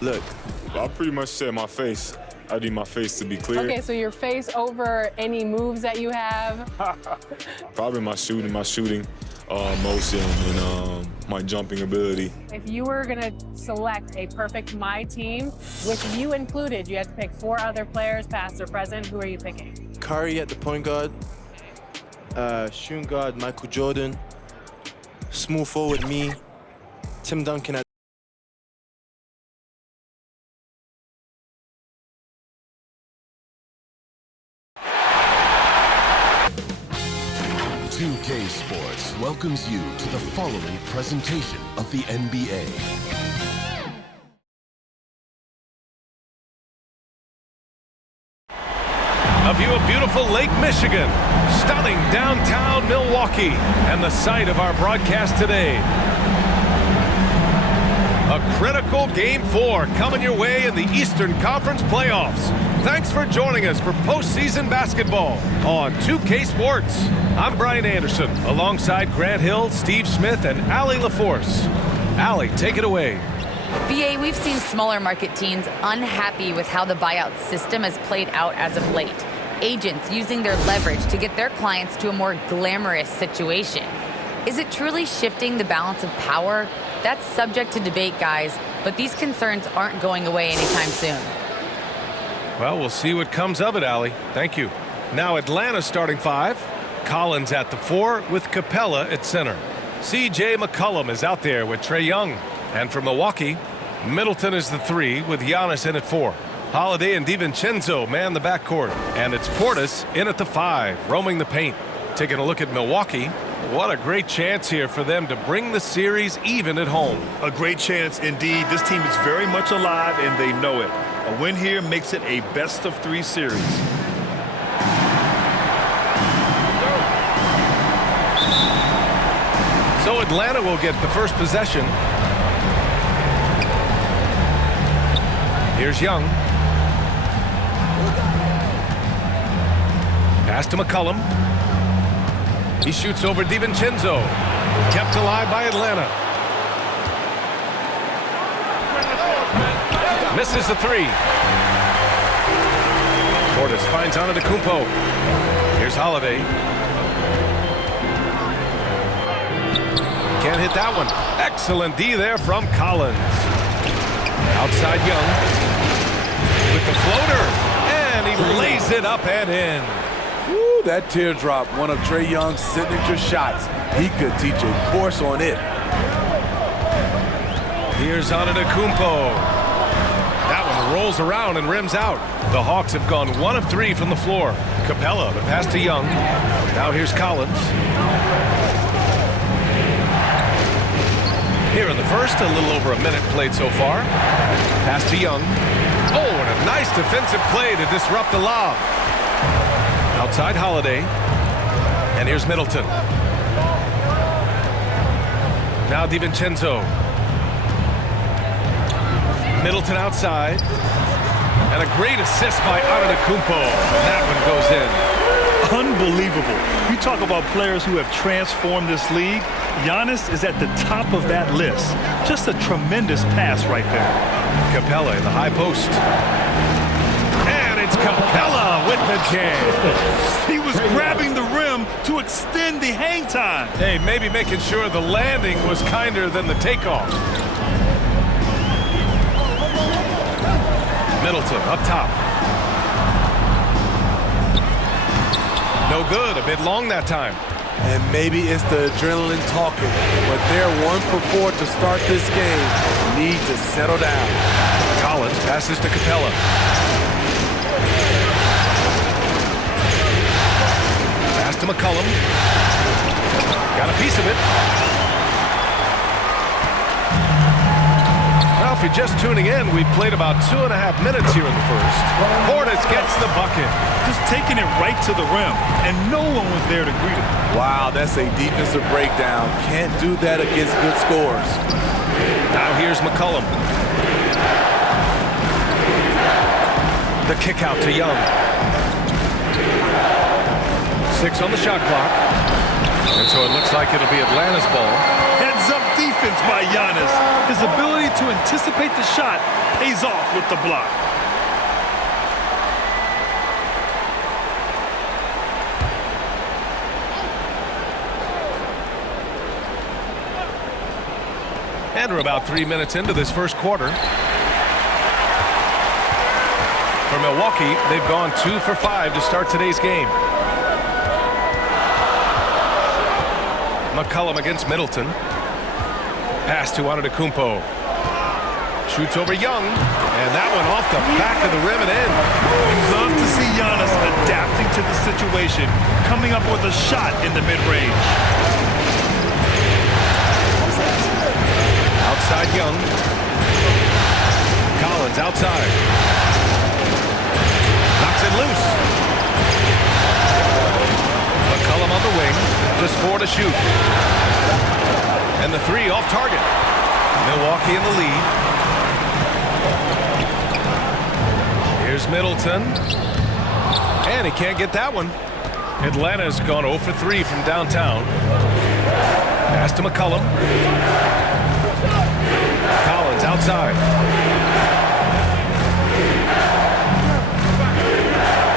Look, I pretty much said my face. I need my face to be clear. Okay, so your face over any moves that you have? Probably my shooting motion and my jumping ability. If you were gonna select a perfect My Team, with you included, you had to pick 4 other players, past or present. Who are you picking? Curry at the point guard, shooting guard Michael Jordan, small forward me, Tim Duncan at 2K Sports welcomes you to the following presentation of the NBA. A view of beautiful Lake Michigan, stunning downtown Milwaukee, and the site of our broadcast today. A critical Game 4 coming your way in the Eastern Conference playoffs. Thanks for joining us for postseason basketball on 2K Sports. I'm Brian Anderson, alongside Grant Hill, Steve Smith, and Allie LaForce. Allie, take it away. BA, we've seen smaller market teams unhappy with how the buyout system has played out as of late. Agents using their leverage to get their clients to a more glamorous situation. Is it truly shifting the balance of power? That's subject to debate, guys, but these concerns aren't going away anytime soon. Well, we'll see what comes of it, Allie. Thank you. Now Atlanta's starting 5. Collins at the 4 with Capella at center. C.J. McCollum is out there with Trae Young. And for Milwaukee, Middleton is the 3 with Giannis in at 4. Holiday and DiVincenzo man the backcourt. And it's Portis in at the 5, roaming the paint. Taking a look at Milwaukee, what a great chance here for them to bring the series even at home. A great chance indeed. This team is very much alive and they know it. A win here makes it a best-of-3 series. So Atlanta will get the first possession. Here's Young. Pass to McCollum. He shoots over DiVincenzo. Kept alive by Atlanta. Misses the 3. Portis finds Antetokounmpo. Here's Holiday. Can't hit that one. Excellent D there from Collins. Outside Young. With the floater. And he lays it up and in. Woo, that teardrop, one of Trae Young's signature shots. He could teach a course on it. Here's Antetokounmpo. That one rolls around and rims out. The Hawks have gone 1 of 3 from the floor. Capella, the pass to Young. Now here's Collins. Here in the first, a little over a minute played so far. Pass to Young. Oh, and a nice defensive play to disrupt the lob. Outside Holiday. And here's Middleton. Now DiVincenzo. Middleton outside. And a great assist by Antetokounmpo. That one goes in. Unbelievable. You talk about players who have transformed this league. Giannis is at the top of that list. Just a tremendous pass right there. Capella in the high post. And it's Capella with the jam. He was grabbing the rim to extend the hang time. Hey, maybe making sure the landing was kinder than the takeoff. Middleton up top. No good, a bit long that time. And maybe it's the adrenaline talking, but they're 1 for 4 to start this game. Need to settle down. Collins passes to Capella. Pass to McCollum. Got a piece of it. Well, if you're just tuning in, we've played about 2.5 minutes here in the first. Portis gets the bucket. Just taking it right to the rim, and no one was there to greet him. Wow, that's a defensive breakdown. Can't do that against good scores. Now here's McCollum. The kick out to Young. 6 on the shot clock. And so it looks like it'll be Atlanta's ball. Heads up defense by Giannis. His ability to anticipate the shot pays off with the block. And we're about 3 minutes into this first quarter. For Milwaukee, they've gone 2 for 5 to start today's game. McCollum against Middleton. Pass to Antetokounmpo. Shoots over Young, and that one off the back of the rim and in. You love to see Giannis adapting to the situation, coming up with a shot in the mid-range. Outside Young. Collins outside. Knocks it loose. McCollum on the wing. Just 4 to shoot. And the 3 off target. Milwaukee in the lead. Here's Middleton. And he can't get that one. Atlanta's gone 0 for 3 from downtown. Pass to McCollum. Collins outside.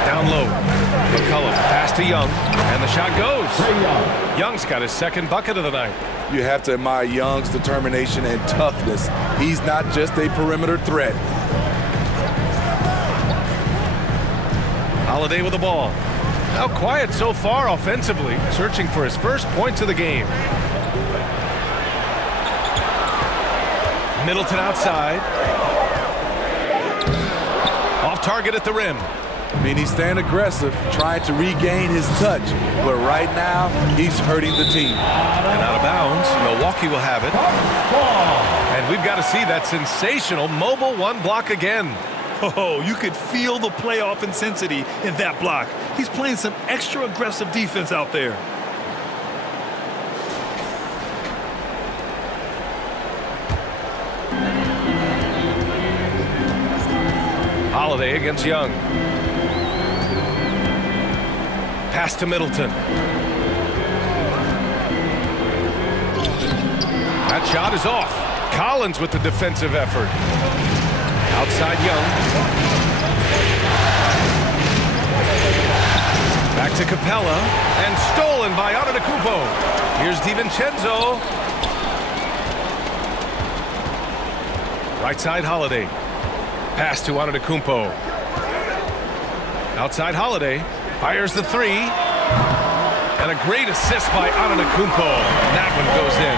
Down low. McCollum pass to Young, and the shot goes. Young's got his second bucket of the night. You have to admire Young's determination and toughness. He's not just a perimeter threat. Holiday with the ball. Now quiet so far offensively, searching for his first points of the game. Middleton outside. Off target at the rim. I mean, he's staying aggressive, trying to regain his touch. But right now, he's hurting the team. And out of bounds, Milwaukee will have it. And we've got to see that sensational mobile one block again. Oh, you could feel the playoff intensity in that block. He's playing some extra aggressive defense out there. Holiday against Young. Pass to Middleton. That shot is off. Collins with the defensive effort. Outside Young. Back to Capella. And stolen by Antetokounmpo. Here's DiVincenzo. Right side Holiday. Pass to Antetokounmpo. Outside Holiday. Fires the 3. And a great assist by Antetokounmpo. And that one goes in.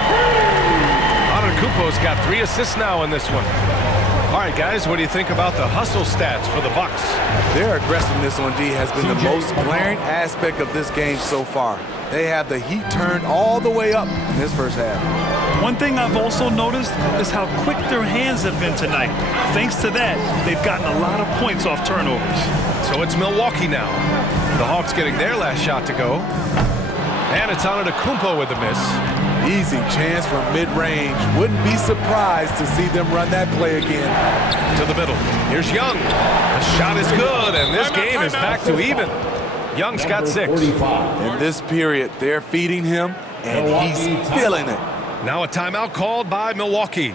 Antetokounmpo's got 3 assists now in this one. All right, guys, what do you think about the hustle stats for the Bucks? Their aggressiveness on D has been the most glaring aspect of this game so far. They have the heat turned all the way up in this first half. One thing I've also noticed is how quick their hands have been tonight. Thanks to that, they've gotten a lot of points off turnovers. So it's Milwaukee now. The Hawks getting their last shot to go. And it's Antetokounmpo with the miss. Easy chance from mid-range. Wouldn't be surprised to see them run that play again. To the middle. Here's Young. The shot is good, and this game is back to even. Young's got 6. In this period, they're feeding him, and he's feeling it. Now a timeout called by Milwaukee.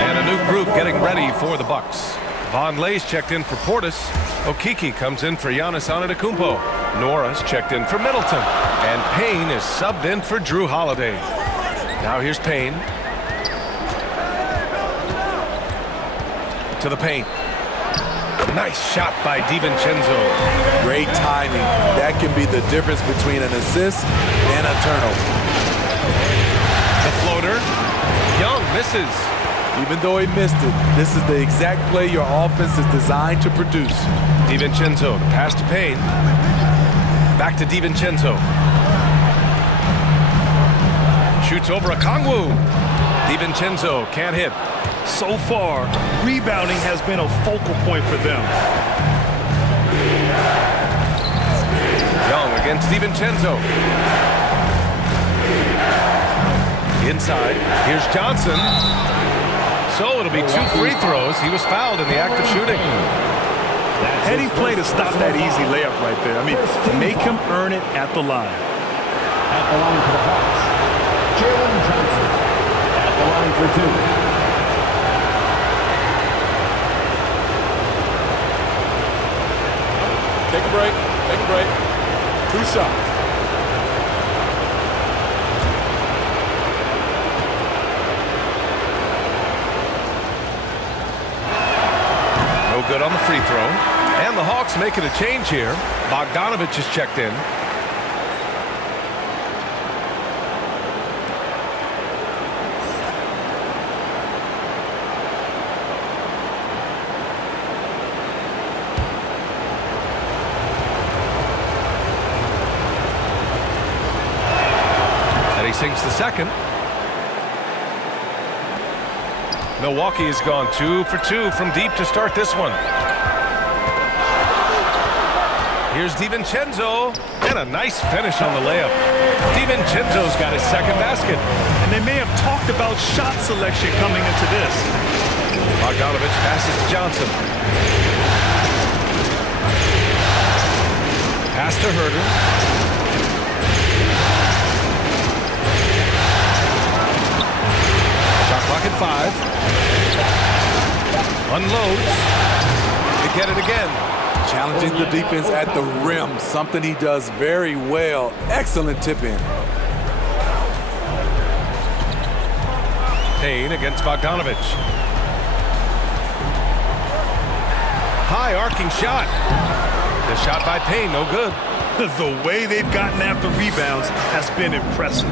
And a new group getting ready for the Bucks. Von Lay's checked in for Portis. Okeke comes in for Giannis Antetokounmpo. Norris checked in for Middleton. And Payne is subbed in for Drew Holiday. Now here's Payne. To the paint. Nice shot by DiVincenzo. Great timing. That can be the difference between an assist and a turnover. The floater. Young misses. Even though he missed it, this is the exact play your offense is designed to produce. DiVincenzo, the pass to Payne. Back to DiVincenzo. Shoots over Okongwu. DiVincenzo can't hit. So far, rebounding has been a focal point for them. Young against DiVincenzo. Inside, here's Johnson. So it'll be 2 free throws. He was fouled in the act of shooting. Heady play to stop that easy layup right there. I mean, make him earn it at the line. At the line for the Hawks, Jalen Johnson. At the line for 2. Take a break. Take a break. 2 shots. No good on the free throw. And the Hawks making a change here. Bogdanovich is checked in. And he sinks the second. Milwaukee has gone 2 for 2 from deep to start this one. Here's DiVincenzo, and a nice finish on the layup. DiVincenzo's got his second basket. And they may have talked about shot selection coming into this. Bogdanovich passes to Johnson. Pass to Herter. Shot clock at 5. Unloads. To get it again. Challenging the defense at the rim, something he does very well. Excellent tip in. Payne against Bogdanovich. High arcing shot. The shot by Payne, no good. The way they've gotten after rebounds has been impressive.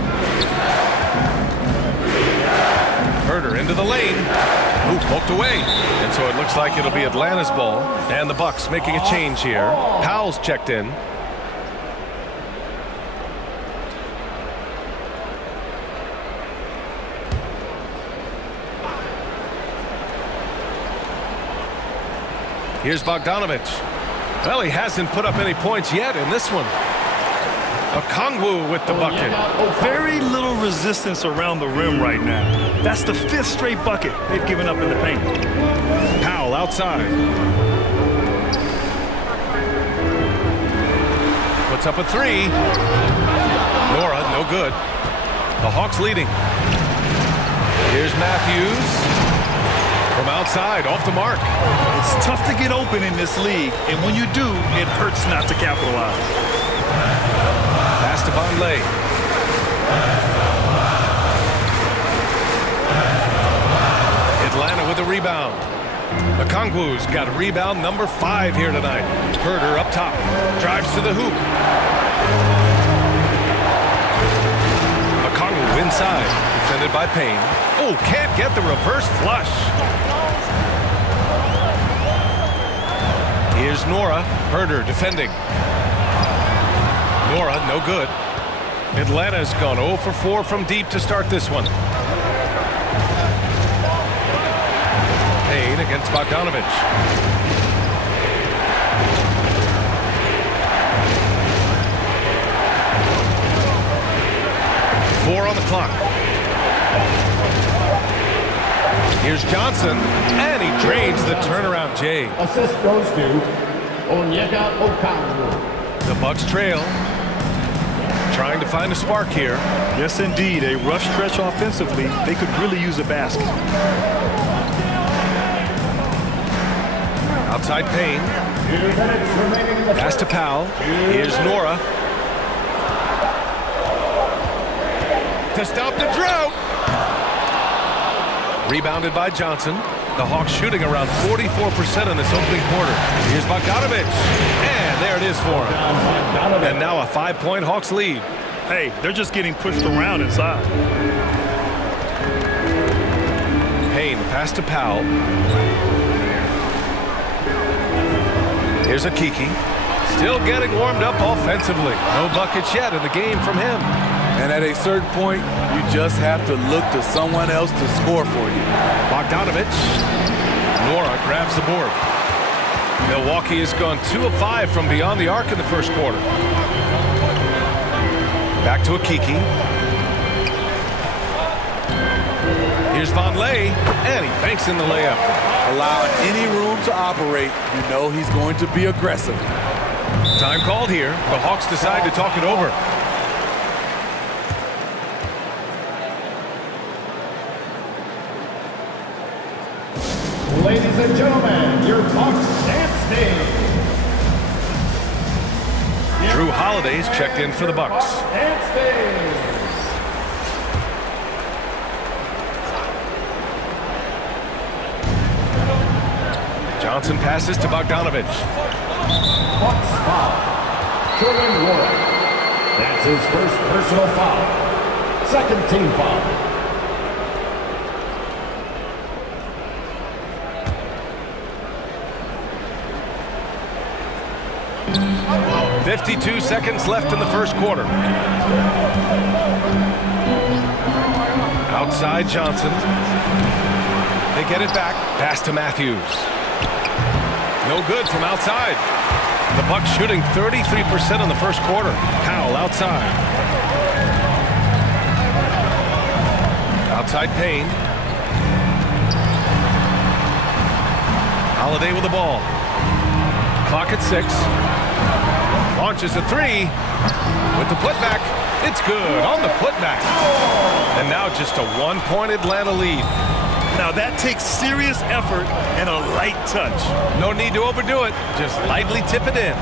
Herter into the lane. Ooh, poked away. And so it looks like it'll be Atlanta's ball. And the Bucks making a change here. Powell's checked in. Here's Bogdanovich. Well, he hasn't put up any points yet in this one. Okongwu with the bucket. Very little resistance around the rim right now. That's the 5th straight bucket they've given up in the paint. Powell outside. Puts up a 3. Nora, no good. The Hawks leading. Here's Matthews. From outside, off the mark. It's tough to get open in this league, and when you do, it hurts not to capitalize. Pass to Vonleh. Atlanta with a rebound. Okongwu's got a rebound number 5 here tonight. Herter up top. Drives to the hoop. Okongwu inside. Defended by Payne. Oh, can't get the reverse flush. Here's Nora. Herter defending. Nora, no good. Atlanta's gone 0 for 4 from deep to start this one. Payne against Bogdanovich. Four on the clock. Here's Johnson, and he drains the turnaround J. Assist goes to Onyeka Okongwu. The Bucks trail. Trying to find a spark here. Yes, indeed. A rough stretch offensively. They could really use a basket. Outside Payne. Pass to Powell. Here's Nora. To stop the drought. Rebounded by Johnson. The Hawks shooting around 44% in this opening quarter. Here's Bogdanovich. And there it is for him. And now a 5-point Hawks lead. Hey, they're just getting pushed around inside. Payne, pass to Powell. Here's Akiki. Still getting warmed up offensively. No buckets yet in the game from him. And at a certain point, you just have to look to someone else to score for you. Bogdanovich. Nora grabs the board. Milwaukee has gone 2 of 5 from beyond the arc in the first quarter. Back to Akiki. Here's Here's Vonleh, and he banks in the layup. Allowing any room to operate, you know he's going to be aggressive. Time called here. The Hawks decide to talk it over. Ladies and gentlemen, your Bucks dance team. Drew Holiday's checked in for the Bucks. Dance team. Johnson passes to Bogdanovich. Bucks foul. Jordan Warren. That's his first personal foul. Second team foul. 52 seconds left in the first quarter. Outside Johnson. They get it back. Pass to Matthews. No good from outside. The Bucks shooting 33% in the first quarter. Powell outside. Outside Payne. Holiday with the ball. Clock at 6. Launches a 3 with the putback. It's good on the putback. And now just a one-point Atlanta lead. Now that takes serious effort and a light touch. No need to overdo it. Just lightly tip it in.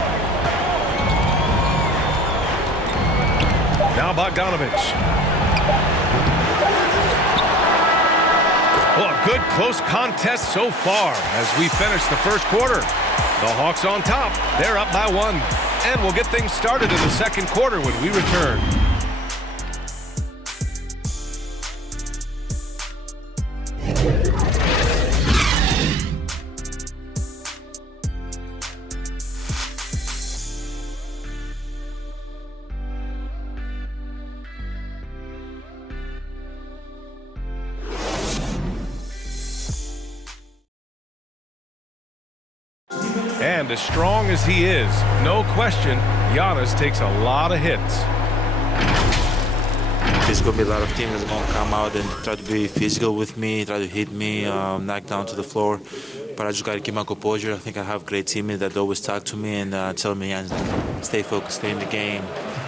Now Bogdanovich. Well, a good close contest so far as we finish the first quarter. The Hawks on top. They're up by 1. And we'll get things started in the second quarter when we return. And as strong as he is, no question, Giannis takes a lot of hits. There's going to be a lot of teams that's going to come out and try to be physical with me, try to hit me, knock down to the floor. But I just got to keep my composure. I think I have great teammates that always talk to me and tell me, stay focused, stay in the game.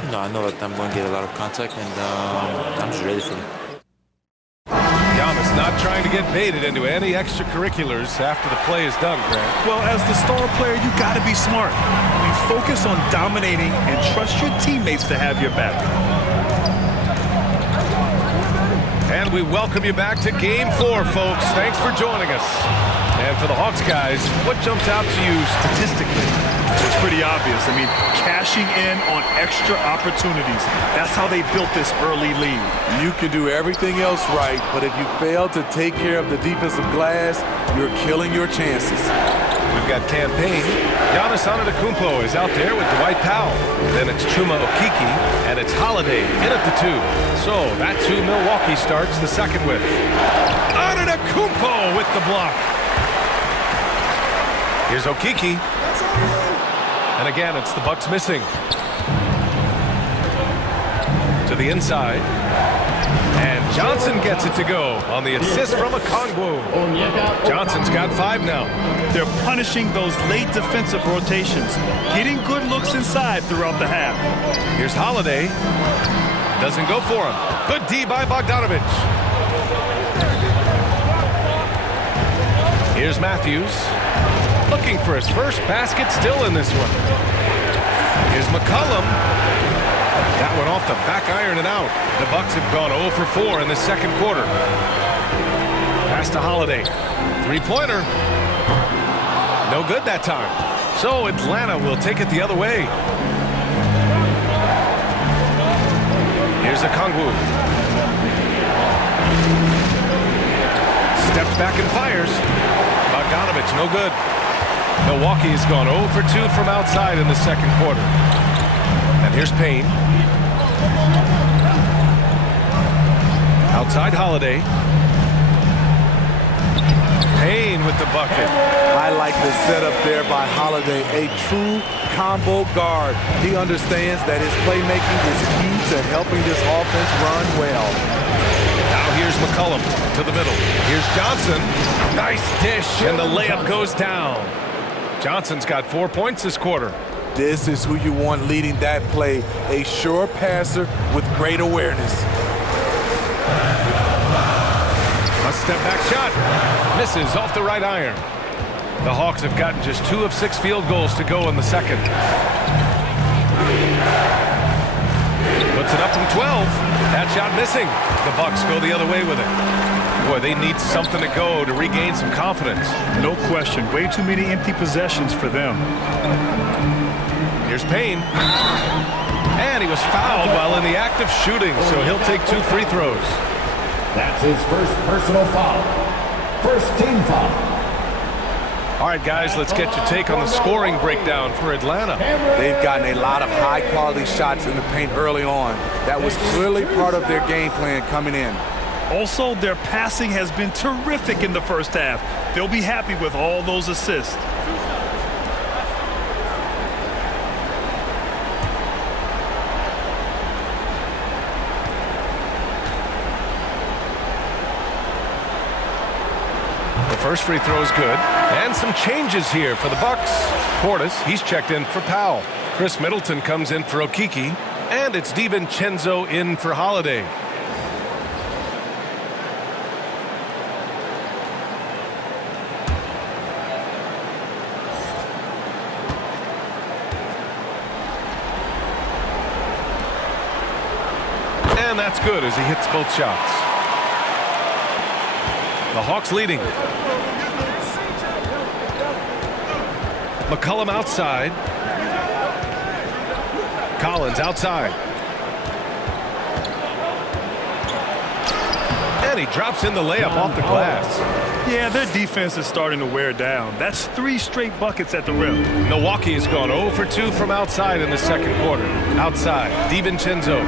You know, I know that I'm going to get a lot of contact, and I'm just ready for it. Giannis not trying to get baited into any extracurriculars after the play is done, Grant. Well, as the star player, you got to be smart. I mean, focus on dominating and trust your teammates to have your back. And we welcome you back to Game 4, folks. Thanks for joining us. And for the Hawks guys, what jumps out to you statistically? It's pretty obvious. I mean, cashing in on extra opportunities. That's how they built this early lead. You can do everything else right, but if you fail to take care of the defensive glass, you're killing your chances. We've got campaign. Giannis Antetokounmpo is out there with Dwight Powell. Then it's Chuma Okeke, and it's Holiday in at the 2. So that's who Milwaukee starts the second with. Antetokounmpo with the block. Here's Okeke. And again, it's the Bucks missing. To the inside. And Johnson gets it to go on the assist from Okongwu. Johnson's got 5 now. They're punishing those late defensive rotations, getting good looks inside throughout the half. Here's Holiday. Doesn't go for him. Good D by Bogdanovich. Here's Matthews. Looking for his first basket, still in this one. Here's McCollum. That one off the back iron and out. The Bucks have gone 0 for 4 in the second quarter. Pass to Holiday. Three-pointer. No good that time. So Atlanta will take it the other way. Here's Okongwu. Steps back and fires. Bogdanovich, no good. Milwaukee has gone 0 for 2 from outside in the second quarter. And here's Payne. Outside Holiday. Payne with the bucket. I like the setup there by Holiday, a true combo guard. He understands that his playmaking is key to helping this offense run well. Now here's McCollum to the middle. Here's Johnson. Nice dish, and the layup goes down. Johnson's got 4 points this quarter. This is who you want leading that play. A sure passer with great awareness. A step-back shot. Misses off the right iron. The Hawks have gotten just 2 of 6 field goals to go in the second. Puts it up from 12. That shot missing. The Bucks go the other way with it. Boy, they need something to go to regain some confidence. No question. Way too many empty possessions for them. Here's Payne. And he was fouled while in the act of shooting, so he'll take 2 free throws. That's his first personal foul. First team foul. All right, guys, let's get your take on the scoring breakdown for Atlanta. They've gotten a lot of high-quality shots in the paint early on. That was clearly part of their game plan coming in. Also, their passing has been terrific in the first half. They'll be happy with all those assists. The first free throw is good. And some changes here for the Bucks. Portis, he's checked in for Powell. Chris Middleton comes in for Okeke. And it's DiVincenzo in for Holiday. And that's good as he hits both shots. The Hawks leading. McCollum outside. Collins outside. And he drops in the layup off the glass. Yeah, their defense is starting to wear down. That's 3 straight buckets at the rim. Milwaukee has gone 0 for 2 from outside in the second quarter. Outside, DiVincenzo.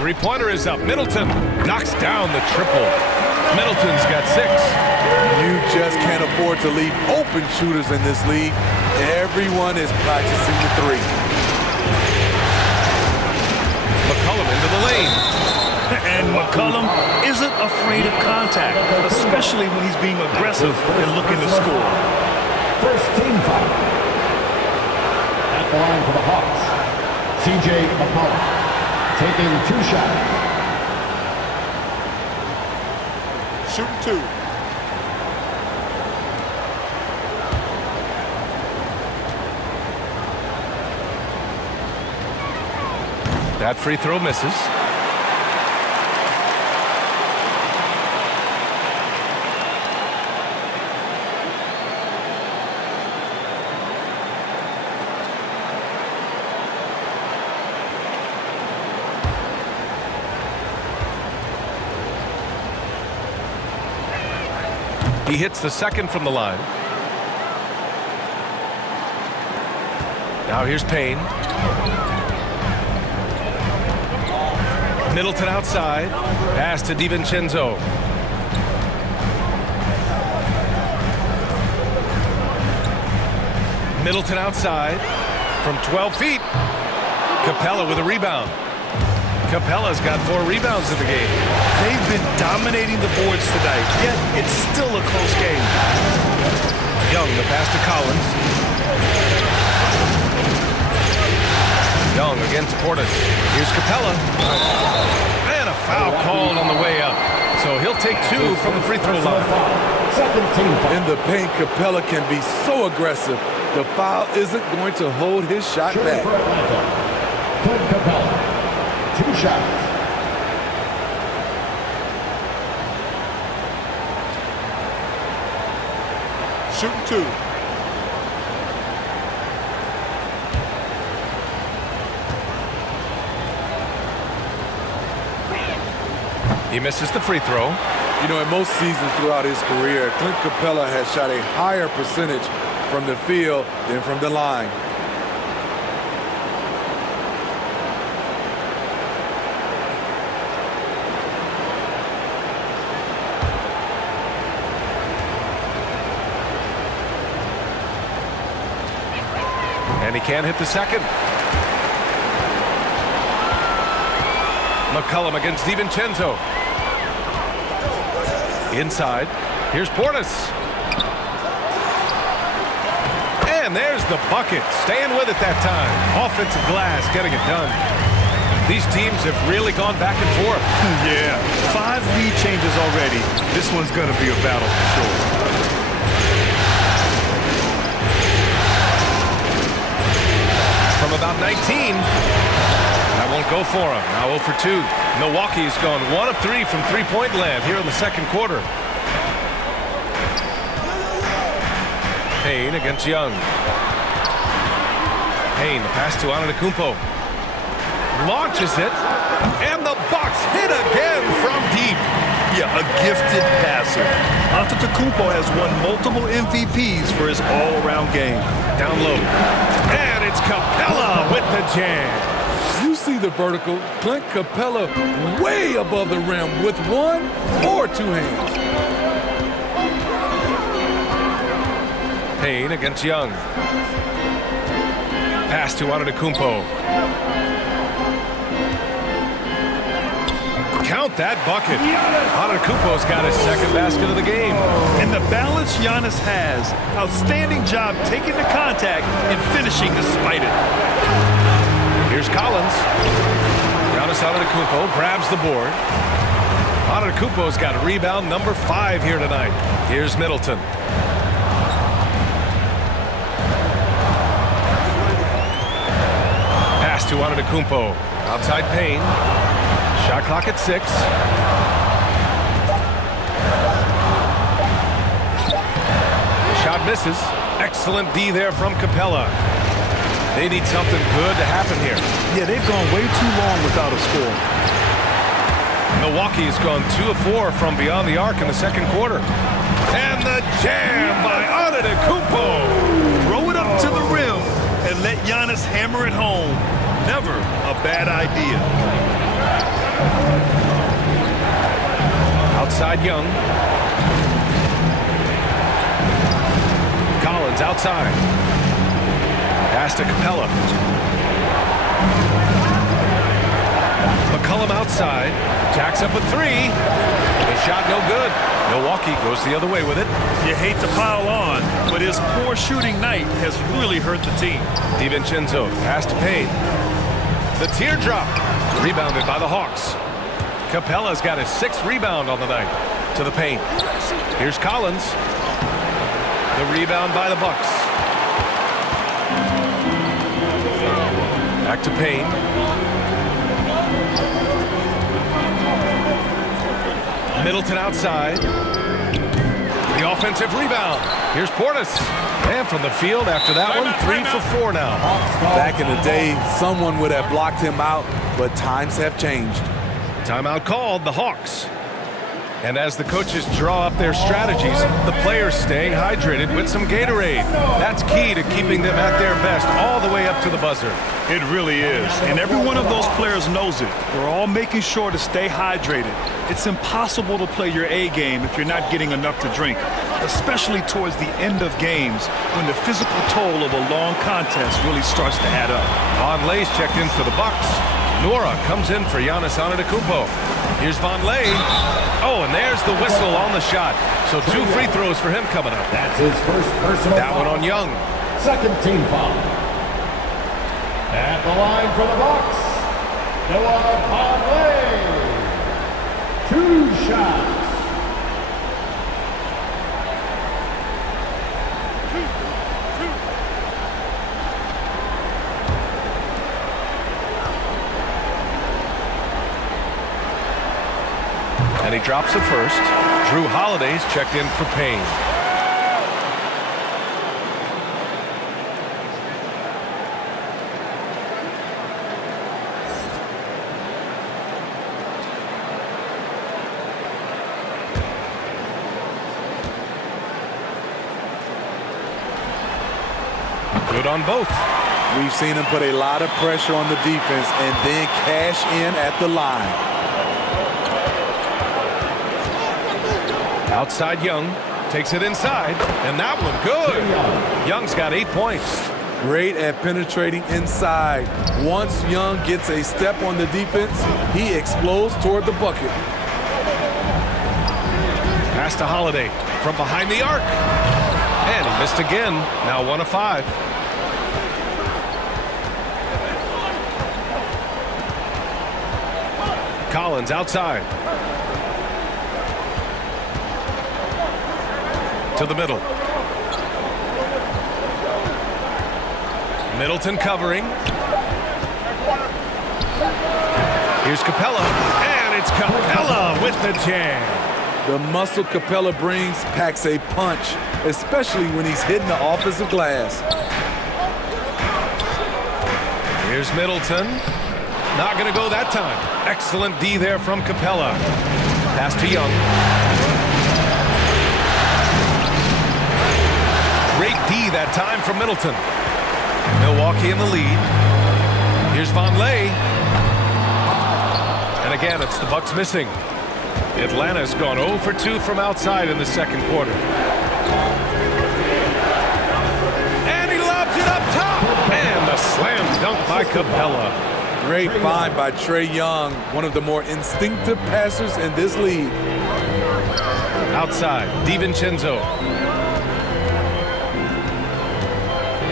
Three-pointer is up. Middleton knocks down the triple. Middleton's got 6. You just can't afford to leave open shooters in this league. Everyone is practicing the 3. McCollum into the lane. And McCollum isn't afraid of contact, especially when he's being aggressive and looking to score. First team foul. At the line for the Hawks, C.J. McCollum, taking 2 shots. Shooting 2. That free throw misses. He hits the second from the line. Now here's Payne. Middleton outside. Pass to DiVincenzo. Middleton outside from 12 feet. Capella with a rebound. Capella's got 4 rebounds in the game. They've been dominating the boards tonight, yet it's still a close game. Young, the pass to Collins. Young against Portis. Here's Capella. And a foul called on the way up. So he'll take 2 from the free throw line. Second team foul. In the paint, Capella can be so aggressive. The foul isn't going to hold his shot back. For Atlanta, Clint Capella, 2 shots. Shooting 2. He misses the free throw. You know, in most seasons throughout his career, Clint Capella has shot a higher percentage from the field than from the line. And he can't hit the second. McCollum against DiVincenzo. Inside. Here's Portis. And there's the bucket. Staying with it that time. Offensive glass getting it done. These teams have really gone back and forth. Yeah, 5 lead changes already. This one's going to be a battle for sure. From about 19. That won't go for him. Now 0 for 2. Milwaukee's gone 1 of 3 from three-point land here in the second quarter. Payne against Young. Payne, the pass to Antetokounmpo. Launches it, and the Bucks hit again from deep. Yeah, a gifted passer. Antetokounmpo has won multiple MVPs for his all-around game. Down low, and it's Capella with the jam. You see the vertical. Clint Capella way above the rim with 1 or 2 hands. Payne against Young. Pass to Antetokounmpo. Count that bucket. Antetokounmpo's got his second basket of the game. And the balance Giannis has. Outstanding job taking the contact and finishing despite it. Here's Collins. Giannis Antetokounmpo grabs the board. Antetokounmpo's got rebound number 5 here tonight. Here's Middleton. Pass to Antetokounmpo. Outside Payne. Shot clock at 6. Shot misses. Excellent D there from Capella. They need something good to happen here. Yeah, they've gone way too long without a score. Milwaukee's gone 2 of 4 from beyond the arc in the second quarter. And the jam by Antetokounmpo. Throw it up to the rim and let Giannis hammer it home. Never a bad idea. Outside Young. Collins outside. Pass to Capella. McCollum outside. Jacks up a 3. The shot no good. Milwaukee goes the other way with it. You hate to pile on, but his poor shooting night has really hurt the team. DiVincenzo, pass to Payne. The teardrop, rebounded by the Hawks. Capella's got his 6th rebound on the night. To the paint. Here's Collins. The rebound by the Bucks. Back to Payne. Middleton outside. The offensive rebound. Here's Portis. And from the field after that one, 3 for 4 now. Back in the day, someone would have blocked him out, but times have changed. Timeout called, the Hawks. And as the coaches draw up their strategies, the players staying hydrated with some Gatorade. That's key to keeping them at their best all the way up to the buzzer. It really is. And every one of those players knows it. They're all making sure to stay hydrated. It's impossible to play your A game if you're not getting enough to drink, especially towards the end of games when the physical toll of a long contest really starts to add up. Vonleh's checked in for the Bucks. Nora comes in for Giannis Antetokounmpo. Here's Vonleh. Oh, and there's the whistle on the shot. So 2 free throws for him coming up. That's his first personal That foul. one on Young. Second team foul. At the line for the Bucks, Vonleh. 2 shots. And he drops it first. Drew Holiday's checked in for Payne. Good on both. We've seen him put a lot of pressure on the defense and then cash in at the line. Outside Young, takes it inside, and that one good. Young's got 8 points. Great at penetrating inside. Once Young gets a step on the defense, he explodes toward the bucket. Pass to Holiday from behind the arc. And he missed again. Now 1 of 5. Collins outside. To the middle. Middleton covering. Here's Capella. And it's Capella with the jam. The muscle Capella brings packs a punch, especially when he's hitting the offensive glass. Here's Middleton. Not going to go that time. Excellent D there from Capella. Pass to Young. Great D that time from Middleton. Milwaukee in the lead. Here's Vonleh. And again, it's the Bucks missing. Atlanta's gone 0 for 2 from outside in the second quarter. And he lobs it up top. And a slam dunk by Capella. Great find by Trae Young, one of the more instinctive passers in this league. Outside, DiVincenzo.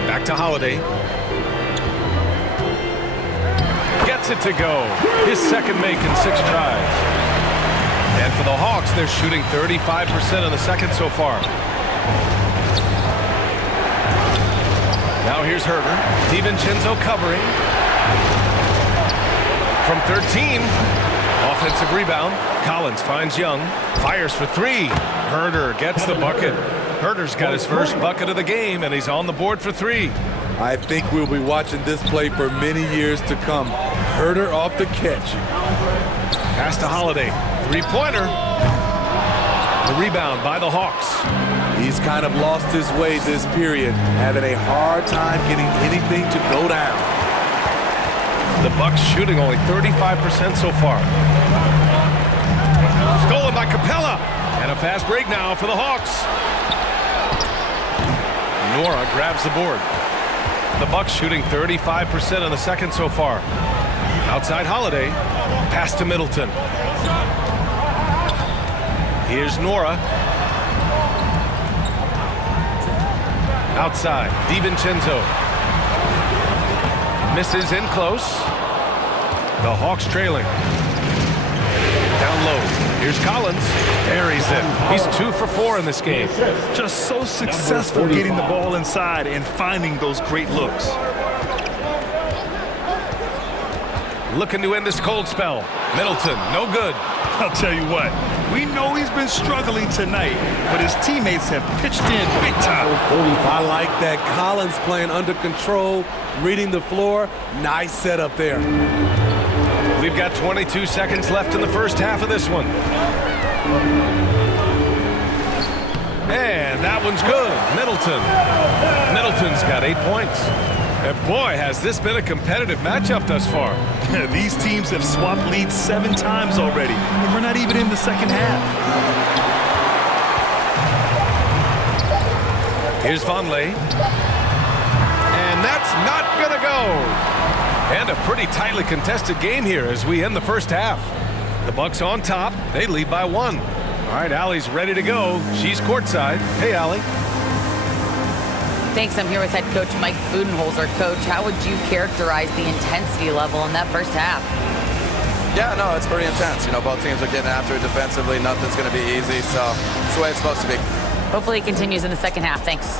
Back to Holiday. Gets it to go. His second make in 6 tries. And for the Hawks, they're shooting 35% in the second so far. Now here's Herter. DiVincenzo covering. From 13. Offensive rebound. Collins finds Young. Fires for 3. Herter gets the bucket. Herter's got his first bucket of the game, and he's on the board for 3. I think we'll be watching this play for many years to come. Herter off the catch. Pass to Holiday. 3-pointer. The rebound by the Hawks. He's kind of lost his way this period, having a hard time getting anything to go down. The Bucks shooting only 35% so far. Stolen by Capella. And a fast break now for the Hawks. Nora grabs the board. The Bucks shooting 35% in the second so far. Outside Holiday. Pass to Middleton. Here's Nora. Outside, DiVincenzo. Misses in close. The Hawks trailing. Down low. Here's Collins. Buries it. He's 2 for 4 in this game. Just so successful getting the ball inside and finding those great looks. Looking to end this cold spell. Middleton, no good. I'll tell you what, we know he's been struggling tonight, but his teammates have pitched in big time. I like that. Collins playing under control, reading the floor. Nice setup there. We've got 22 seconds left in the first half of this one. And that one's good. Middleton's got 8 points. And boy, has this been a competitive matchup thus far. These teams have swapped leads 7 times already, and we're not even in the second half. Here's Vonleh. And that's not going to go. And a pretty tightly contested game here as we end the first half. The Bucks on top. They lead by 1. All right, Allie's ready to go. She's courtside. Hey, Allie. Thanks. I'm here with head coach Mike Budenholzer. Coach, how would you characterize the intensity level in that first half? Yeah, no, it's pretty intense. You know, both teams are getting after it defensively. Nothing's going to be easy, so it's the way it's supposed to be. Hopefully it continues in the second half. Thanks.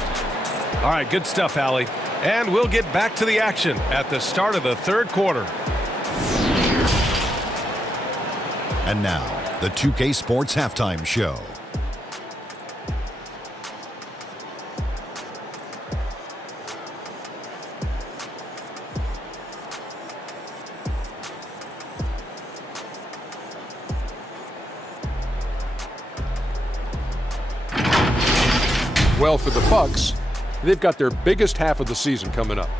All right, good stuff, Allie. And we'll get back to the action at the start of the third quarter. And now, the 2K Sports Halftime Show. Well, for the Bucks, they've got their biggest half of the season coming up.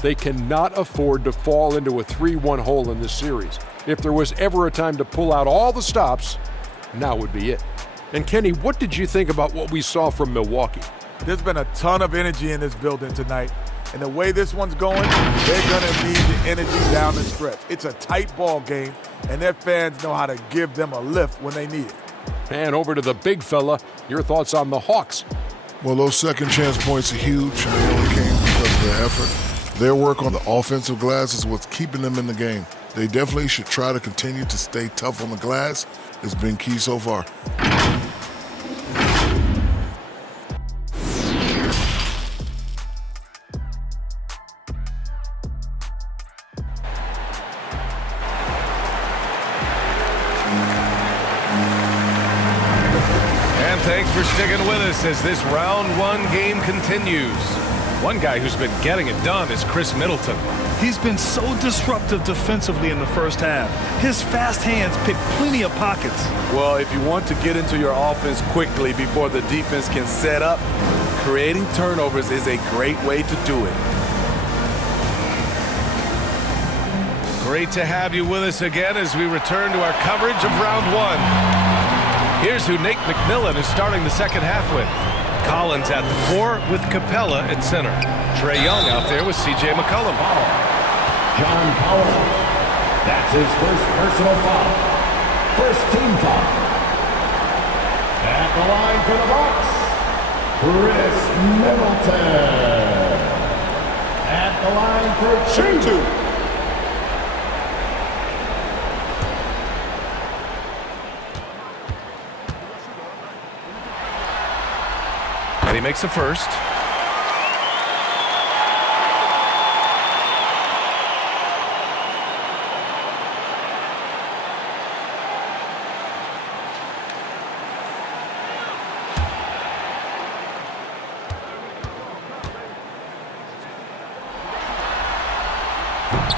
They cannot afford to fall into a 3-1 hole in this series. If there was ever a time to pull out all the stops, now would be it. And Kenny, what did you think about what we saw from Milwaukee? There's been a ton of energy in this building tonight. And the way this one's going, they're going to need the energy down the stretch. It's a tight ball game, and their fans know how to give them a lift when they need it. And over to the big fella, your thoughts on the Hawks? Well, those second chance points are huge, and they only came because of their effort. Their work on the offensive glass is what's keeping them in the game. They definitely should try to continue to stay tough on the glass. It's been key so far. And thanks for sticking with us as this round one game continues. One guy who's been getting it done is Chris Middleton. He's been so disruptive defensively in the first half. His fast hands pick plenty of pockets. Well, if you want to get into your offense quickly before the defense can set up, creating turnovers is a great way to do it. Great to have you with us again as we return to our coverage of round one. Here's who Nate McMillan is starting the second half with. Collins at the 4 with Capella at center. Trae Young out there with C.J. McCollum. John Powell. That's his first personal foul. First team foul. At the line for the Bucks, Chris Middleton. At the line for two. And he makes the first.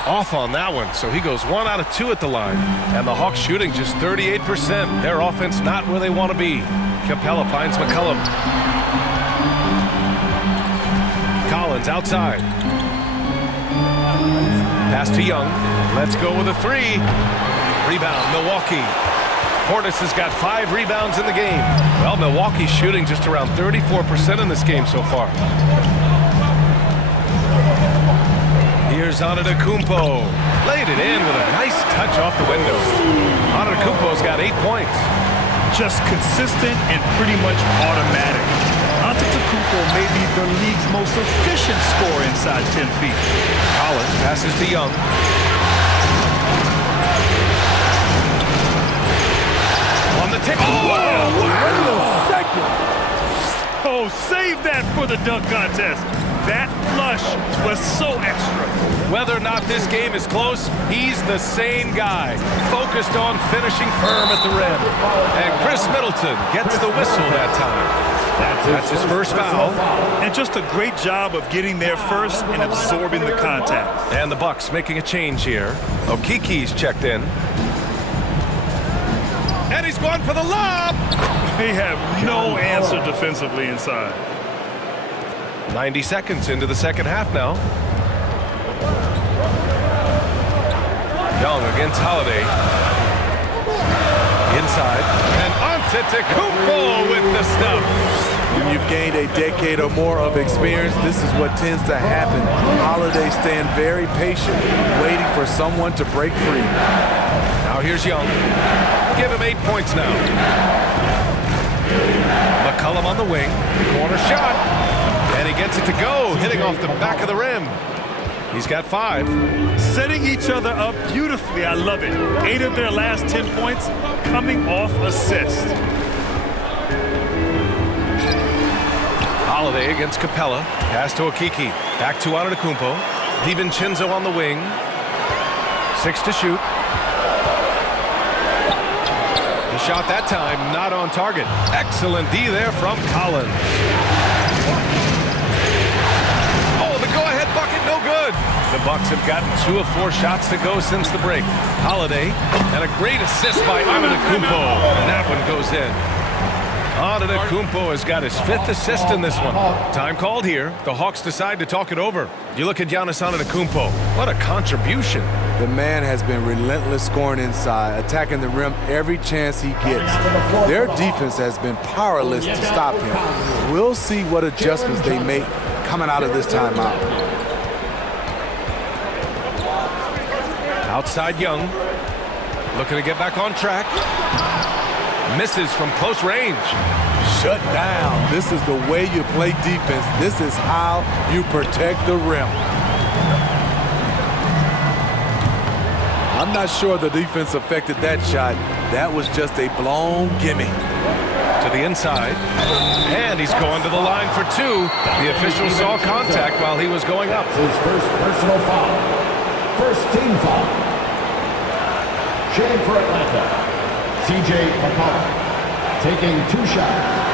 Off on that one, so he goes 1 out of 2 at the line. And the Hawks shooting just 38%. Their offense not where they want to be. Capella finds McCollum. Collins outside. Pass to Young. Let's go with a 3. Rebound, Milwaukee. Portis has got 5 rebounds in the game. Well, Milwaukee's shooting just around 34% in this game so far. Here's Antetokounmpo. Laid it in with a nice touch off the window. Antetokounmpo's got 8 points. Just consistent and pretty much automatic. Antetokounmpo may be the league's most efficient scorer inside 10 feet. Collins passes to Young. On the tick. Oh, wait a second. Oh, save that for the dunk contest. That flush was so extra. Whether or not this game is close, he's the same guy, focused on finishing firm at the rim. And Chris Middleton gets the whistle that time. That's his first foul. And just a great job of getting there first and absorbing the contact. And the Bucks making a change here. Okiki's checked in. And he's going for the lob. They have no answer defensively inside. 90 seconds into the second half now. Young against Holiday. Inside. And Antetokounmpo with the stuff. When you've gained a decade or more of experience, this is what tends to happen. Holiday stand very patient, waiting for someone to break free. Now here's Young. Give him 8 points now. McCollum on the wing. Corner shot. And he gets it to go, hitting off the back of the rim. He's got 5. Setting each other up beautifully. I love it. 8 of their last 10 points coming off assist. Holiday against Capella. Pass to Okiki. Back to Antetokounmpo. DiVincenzo on the wing. 6 to shoot. The shot that time not on target. Excellent D there from Collins. Bucket no good. The Bucks have gotten 2 of 4 shots to go since the break. Holiday and a great assist by Antetokounmpo. And that one goes in. Antetokounmpo has got his 5th assist in this one. Time called here. The Hawks decide to talk it over. You look at Giannis Antetokounmpo. What a contribution. The man has been relentless scoring inside, attacking the rim every chance he gets. Their defense has been powerless to stop him. We'll see what adjustments they make coming out of this timeout. Outside Young. Looking to get back on track. Misses from close range. Shut down. This is the way you play defense. This is how you protect the rim. I'm not sure the defense affected that shot. That was just a blown gimme. To the inside. And he's going to the line for two. The official saw contact while he was going up. His first personal foul. First team foul. Shooting for Atlanta, C.J. McCollum. Taking 2 shots.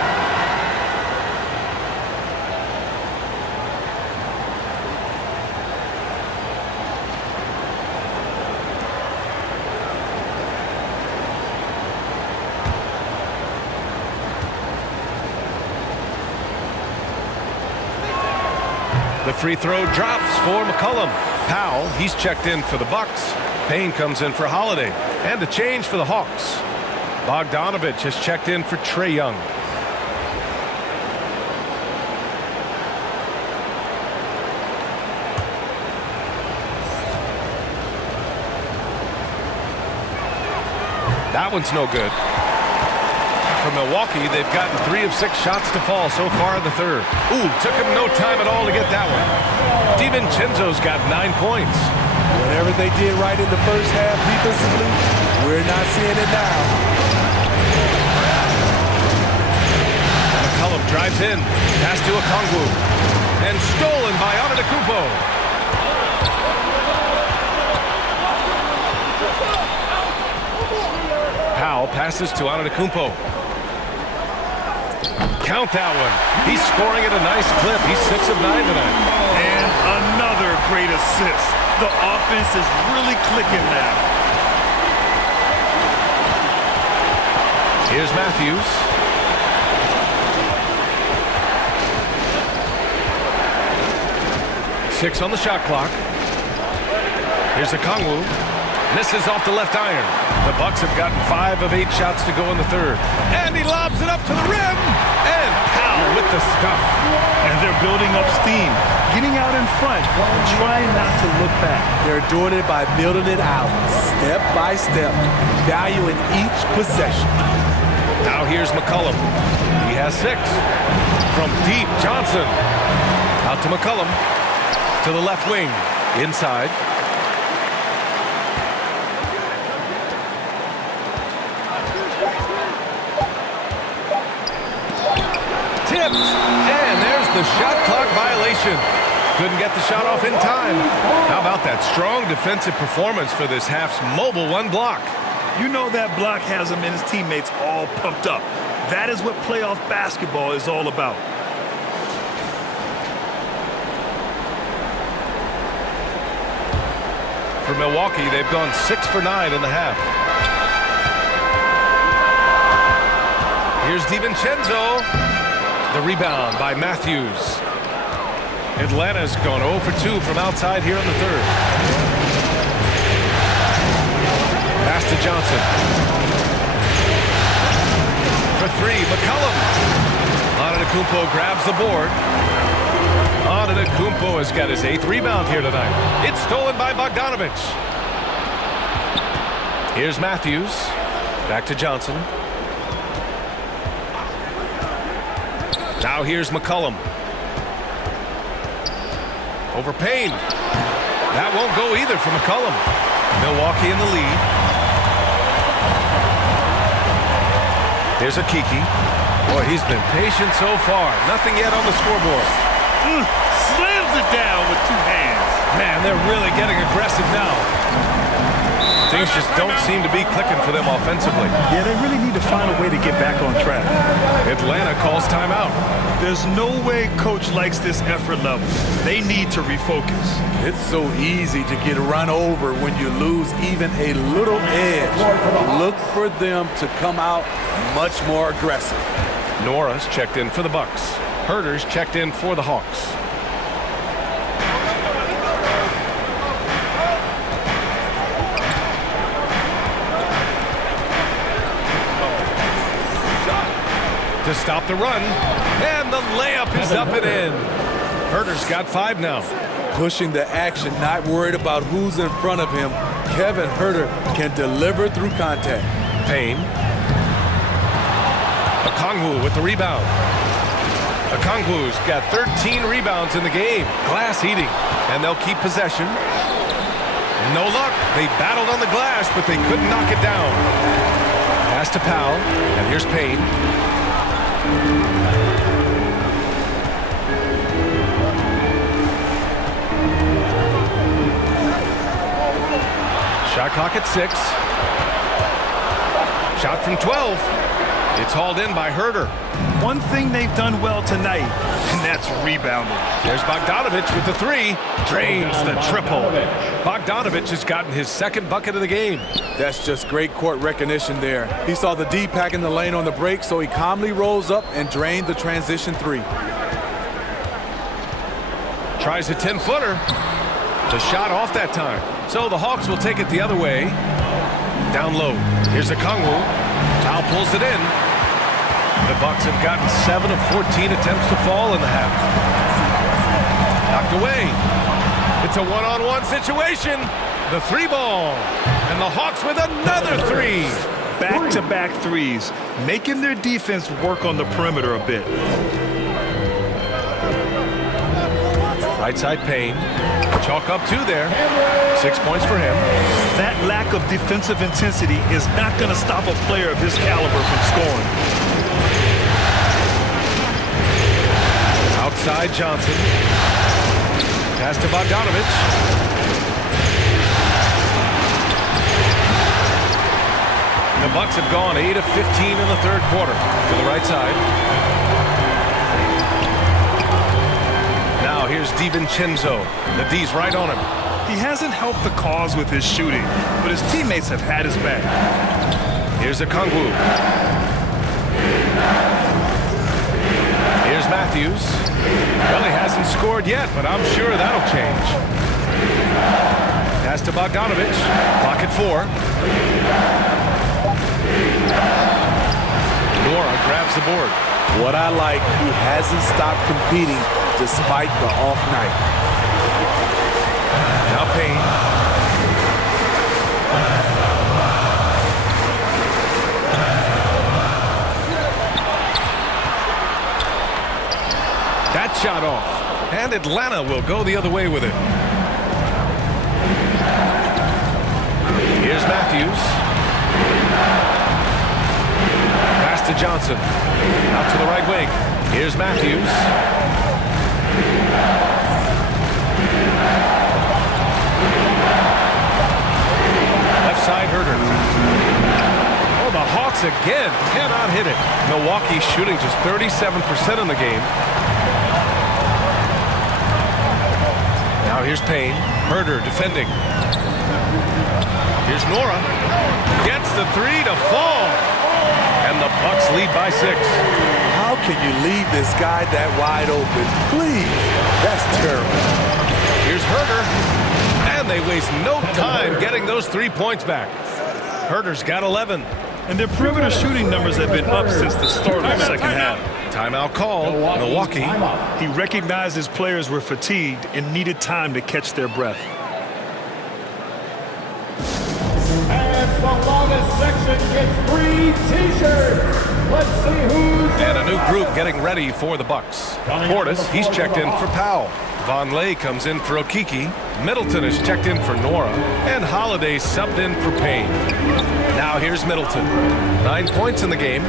The free throw drops for McCollum. Powell, he's checked in for the Bucks. Payne comes in for Holiday. And a change for the Hawks. Bogdanovich has checked in for Trae Young. That one's no good. For Milwaukee, they've gotten 3 of 6 shots to fall so far in the third. Ooh, took him no time at all to get that one. DiVincenzo's got 9 points. Whatever they did right in the first half defensively, we're not seeing it now. McCollum drives in. Pass to Okongwu. And stolen by Antetokounmpo. Powell passes to Antetokounmpo. Count that one. He's scoring at a nice clip. He's 6 of 9 tonight. And another great assist. The offense is really clicking now. Here's Matthews. Six on the shot clock. Here's Okongwu. Misses off the left iron. The Bucks have gotten 5 of 8 shots to go in the third. And he lobs it up to the rim. And Powell with the stuff. And they're building up steam, getting out in front, and trying not to look back. They're doing it by building it out, step by step, valuing each possession. Now here's McCollum. He has 6. From deep, Johnson. Out to McCollum. To the left wing. Inside. Tipped. And there's the shot clock violation. Couldn't get the shot off in time. How about that strong defensive performance for this half's mobile 1 block? You know that block has him and his teammates all pumped up. That is what playoff basketball is all about. For Milwaukee, they've gone 6 for 9 in the half. Here's DiVincenzo. The rebound by Matthews. Atlanta's gone 0 for 2 from outside here in the third. Pass to Johnson. For 3, McCollum. Antetokounmpo grabs the board. Antetokounmpo has got his 8th rebound here tonight. It's stolen by Bogdanovich. Here's Matthews. Back to Johnson. Now here's McCollum. Over Payne. That won't go either for McCollum. Milwaukee in the lead. Here's Akiki. Boy, he's been patient so far. Nothing yet on the scoreboard. Slams it down with 2 hands. Man, they're really getting aggressive now. Things just don't seem to be clicking for them offensively. Yeah, they really need to find a way to get back on track. Atlanta calls timeout. There's no way coach likes this effort level. They need to refocus. It's so easy to get run over when you lose even a little edge. Look for them to come out much more aggressive. Nora's checked in for the Bucks. Herter's checked in for the Hawks. To stop the run, and the layup is up and in. Herter's got 5 now. Pushing the action, not worried about who's in front of him. Kevin Huerter can deliver through contact. Payne. Okongwu with the rebound. Okongwu's got 13 rebounds in the game. Glass heating, and they'll keep possession. No luck. They battled on the glass, but they couldn't knock it down. Pass to Powell, and here's Payne. Shot clock at 6. Shot from 12. It's hauled in by Herder. One thing they've done well tonight, and that's rebounding. There's Bogdanovich with the 3. Drains the triple. Bogdanovich has gotten his second bucket of the game. That's just great court recognition there. He saw the D pack in the lane on the break, so he calmly rose up and drained the transition 3. Tries a 10-footer. The shot off that time. So the Hawks will take it the other way. Down low. Here's Okongwu. Powell pulls it in. The Bucks have gotten 7 of 14 attempts to fall in the half. Knocked away. It's a one-on-one situation. The 3-ball. And the Hawks with another 3. Back-to-back threes, making their defense work on the perimeter a bit. Right side Payne. Chalk up 2 there. 6 points for him. That lack of defensive intensity is not going to stop a player of his caliber from scoring. Outside Johnson. Pass to Bogdanovich. The Bucks have gone 8 of 15 in the third quarter. To the right side. Now here's DiVincenzo. The D's right on him. He hasn't helped the cause with his shooting, but his teammates have had his back. Here's Okongwu. Here's Matthews. Well, he hasn't scored yet, but I'm sure that'll change. Pass to Bogdanovich. Clock at 4. Nora grabs the board. What I like, he hasn't stopped competing despite the off night. Now Payne. That shot off. And Atlanta will go the other way with it. Here's Matthews. Pass to Johnson. Out to the right wing. Here's Matthews. Left side Herder. Oh, the Hawks again cannot hit it. Milwaukee shooting just 37% in the game. Now here's Payne. Herder defending. Here's Nora. Gets the 3 to fall. And the Bucks lead by 6. How can you leave this guy that wide open? Please. That's terrible. Here's Herder. And they waste no time getting those 3 points back. Herder's got 11. And their perimeter shooting numbers have been up since the start of the second half. Timeout called. Milwaukee. He recognized his players were fatigued and needed time to catch their breath. And the longest section gets 3 T-shirts. Let's see who's and a new group getting ready for the Bucks. Portis, he's checked in for Powell. Vonleh comes in for Okiki. Middleton is checked in for Nora. And Holiday subbed in for Payne. Now here's Middleton. 9 points in the game.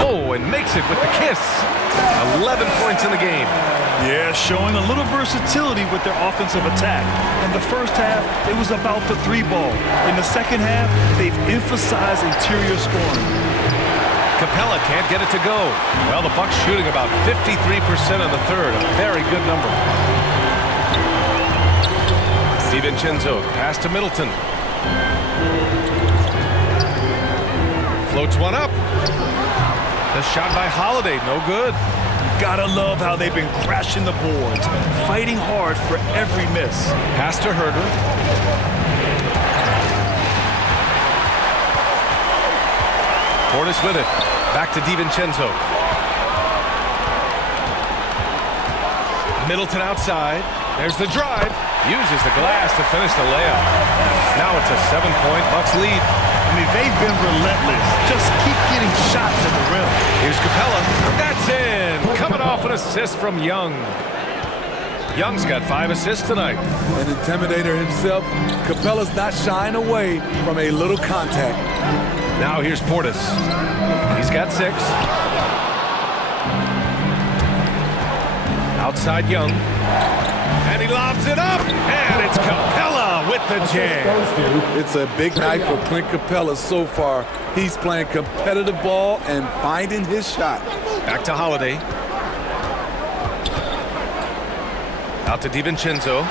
Oh, and makes it with the kiss. 11 points in the game. Yeah, showing a little versatility with their offensive attack. In the first half, it was about the 3-ball. In the second half, they've emphasized interior scoring. Capella can't get it to go. Well, the Bucks shooting about 53% in the third. A very good number. DiVincenzo, pass to Middleton. Floats one up. The shot by Holiday, no good. Gotta love how they've been crashing the boards, fighting hard for every miss. Pass to Herder. Portis with it. Back to DiVincenzo. Middleton outside. There's the drive. Uses the glass to finish the layup. Now it's a 7-point Bucks lead. I mean, they've been relentless. Just keep getting shots at the rim. assist from Young. Young's got 5 assists tonight. An intimidator himself, Capella's not shying away from a little contact. Now here's Portis. He's got 6. Outside Young. And he lobs it up. And it's Capella with the jam. It's a big night for Clint Capella so far. He's playing competitive ball and finding his shot. Back to Holiday. Out to DiVincenzo.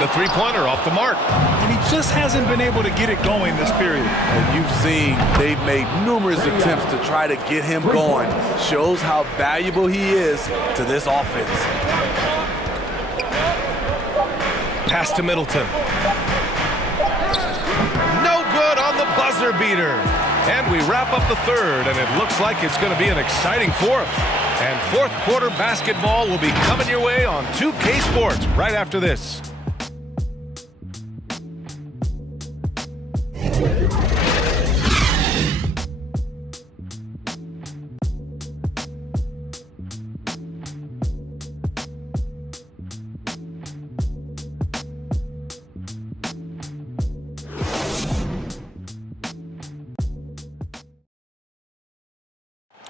The three-pointer off the mark. And he just hasn't been able to get it going this period. And you've seen they've made numerous attempts to try to get him going. Shows how valuable he is to this offense. Pass to Middleton. No good on the buzzer beater. And we wrap up the third, and it looks like it's going to be an exciting fourth. And fourth quarter basketball will be coming your way on 2K Sports right after this.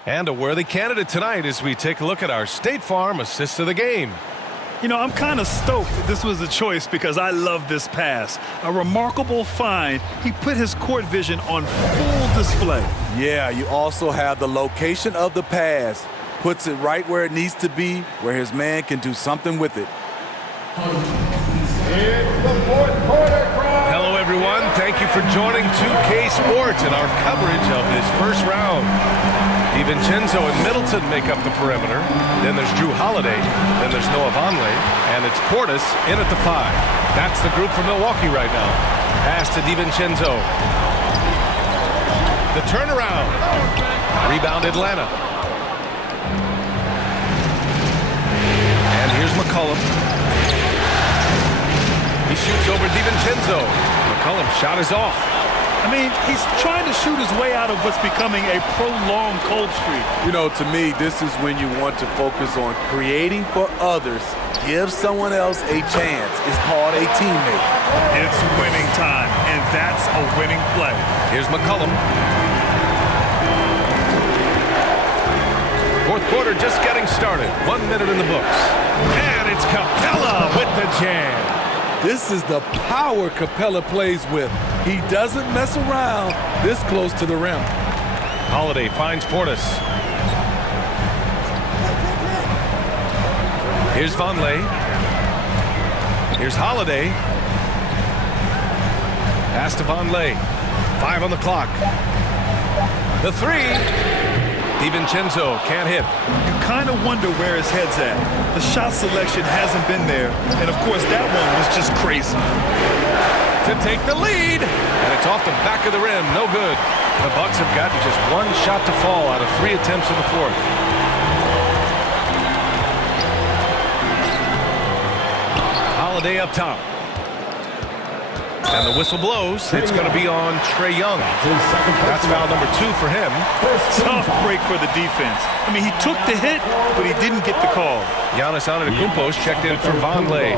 And a worthy candidate tonight as we take a look at our State Farm assist of the game. You know, I'm kind of stoked that this was a choice because I love this pass. A remarkable find. He put his court vision on full display. Yeah, you also have the location of the pass. Puts it right where it needs to be, where his man can do something with it. Hello, everyone. Thank you for joining 2K Sports and our coverage of this first round. DiVincenzo and Middleton make up the perimeter. Then there's Drew Holiday. Then there's Noah Vonleh. And it's Portis in at the 5. That's the group from Milwaukee right now. Pass to DiVincenzo. The turnaround. Rebound Atlanta. And here's McCollum. He shoots over DiVincenzo. McCollum's shot is off. I mean, he's trying to shoot his way out of what's becoming a prolonged cold streak. You know, to me, this is when you want to focus on creating for others. Give someone else a chance. It's called a teammate. It's winning time, and that's a winning play. Here's McCollum. Fourth quarter just getting started. 1 minute in the books. And it's Capella with the jam. This is the power Capella plays with. He doesn't mess around this close to the rim. Holiday finds Portis. Here's Vonleh. Here's Holiday. Pass to Vonleh. 5 on the clock. The 3. DiVincenzo can't hit. You kind of wonder where his head's at. The shot selection hasn't been there. And, of course, that one was just crazy. To take the lead. And it's off the back of the rim. No good. The Bucks have gotten just 1 shot to fall out of 3 attempts in the fourth. Holiday up top. And the whistle blows. It's going to be on Trae Young. That's foul number 2 for him. Tough break for the defense. I mean, he took the hit, but he didn't get the call. Giannis Antetokounmpo's checked in for Vonleh.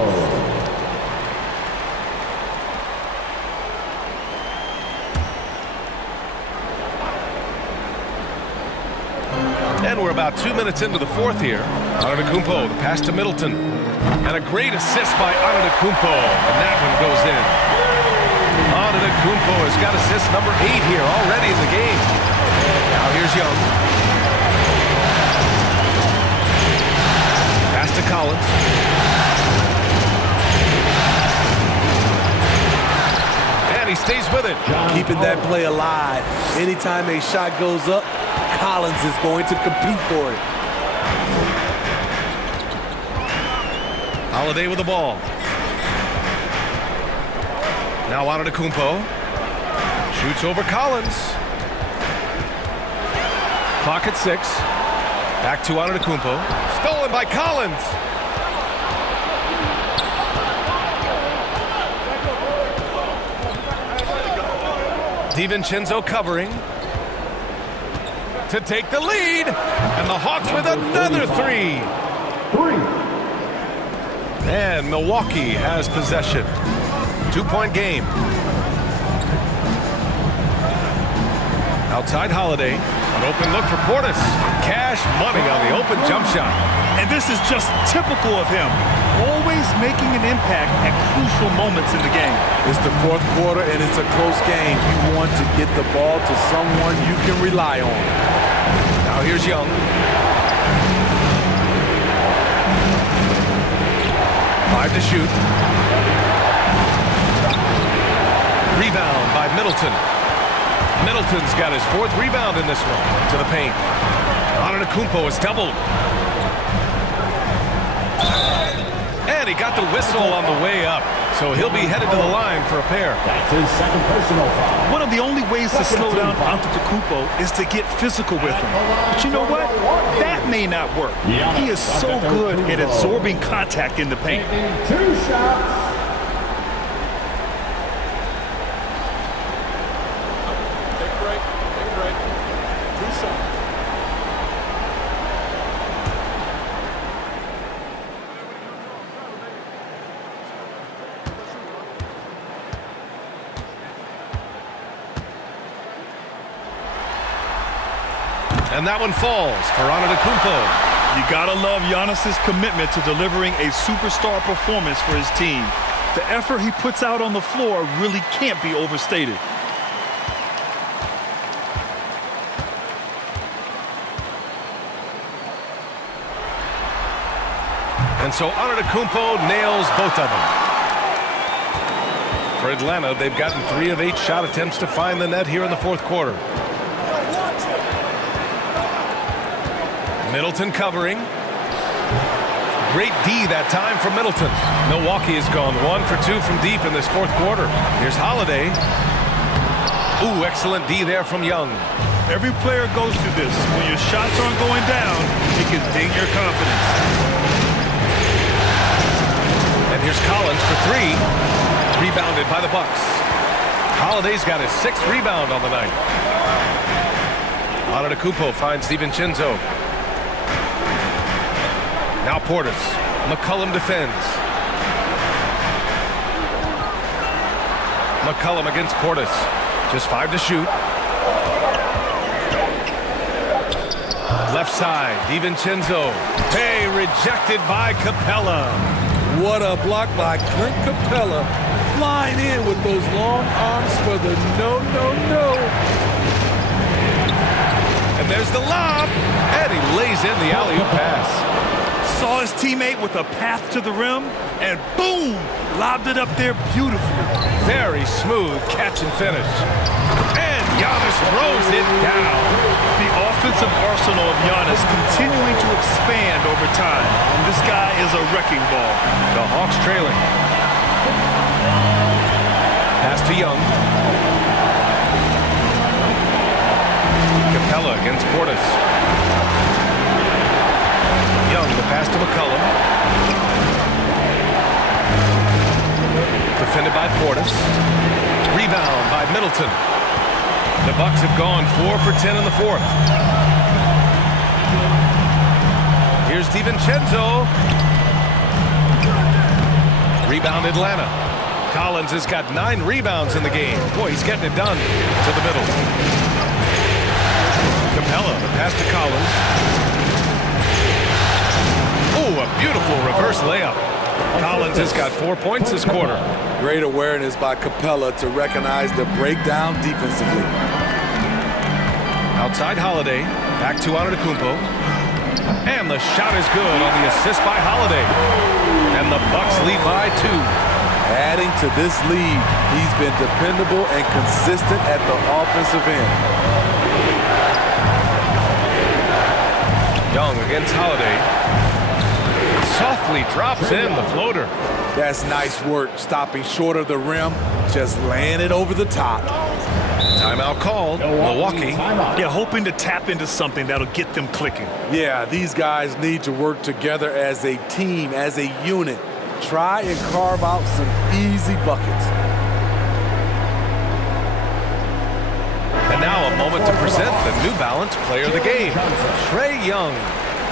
And we're about 2 minutes into the fourth here. Antetokounmpo, the pass to Middleton. And a great assist by Antetokounmpo. And that one goes in. Antetokounmpo has got assist number 8 here already in the game. Now here's Young. Pass to Collins. And he stays with it. Keeping that play alive. Anytime a shot goes up, Collins is going to compete for it. Holiday with the ball. Now Antetokounmpo shoots over Collins. Clock at 6. Back to Antetokounmpo. Stolen by Collins. DiVincenzo covering. to take the lead. And the Hawks with another three. And Milwaukee has possession. 2-point game. Outside Holiday. An open look for Portis. Cash money on the open jump shot. And this is just typical of him. Always making an impact at crucial moments in the game. It's the fourth quarter and it's a close game. You want to get the ball to someone you can rely on. Now here's Young. Five to shoot. Rebound by Middleton. Middleton's got his fourth rebound in this one. To the paint. Antetokounmpo is doubled. And he got the whistle on the way up. So he'll be headed to the line for a pair. That's his second personal foul. One of the only ways to slow down Antetokounmpo is to get physical with him. But you know what? That may not work. He is so good at absorbing contact in the paint. 2 shots. And that one falls for Antetokounmpo. You gotta love Giannis's commitment to delivering a superstar performance for his team. The effort he puts out on the floor really can't be overstated. And so Antetokounmpo nails both of them. For Atlanta, they've gotten 3 of 8 shot attempts to find the net here in the fourth quarter. Middleton covering. Great D that time from Middleton. Milwaukee has gone 1 for 2 from deep in this fourth quarter. Here's Holiday. Ooh, excellent D there from Young. Every player goes through this. When your shots aren't going down, it can ding your confidence. And here's Collins for 3. Rebounded by the Bucks. Holiday's got his 6th rebound on the night. Antetokounmpo finds DiVincenzo. Now Portis. McCollum defends. McCollum against Portis. Just 5 to shoot. Left side, DiVincenzo. Hey, rejected by Capella. What a block by Clint Capella. Flying in with those long arms for the no. And there's the lob. And he lays in the alley-oop pass. Saw his teammate with a path to the rim, and boom, lobbed it up there beautifully. Very smooth catch and finish. And Giannis throws it down. The offensive arsenal of Giannis continuing to expand over time. This guy is a wrecking ball. The Hawks trailing. Pass to Young. Capella against Portis. Young, the pass to McCollum. Defended by Portis. Rebound by Middleton. The Bucks have gone 4 for 10 in the fourth. Here's DiVincenzo. Rebound Atlanta. Collins has got 9 rebounds in the game. Boy, he's getting it done to the middle. Capella, the pass to Collins. Oh, a beautiful reverse layup. Collins has got 4 points this quarter. Great awareness by Capella to recognize the breakdown defensively. Outside Holiday, back to Antetokounmpo. And the shot is good on the assist by Holiday. And the Bucks lead by 2. Adding to this lead, he's been dependable and consistent at the offensive end. Young against Holiday. Softly drops in the floater. That's nice work, stopping short of the rim, just laying it over the top. Timeout called, Milwaukee. Yeah, hoping to tap into something that'll get them clicking. Yeah, these guys need to work together as a team, as a unit. Try and carve out some easy buckets. And And now a moment to present the New Balance Player of the Game, Trae Young.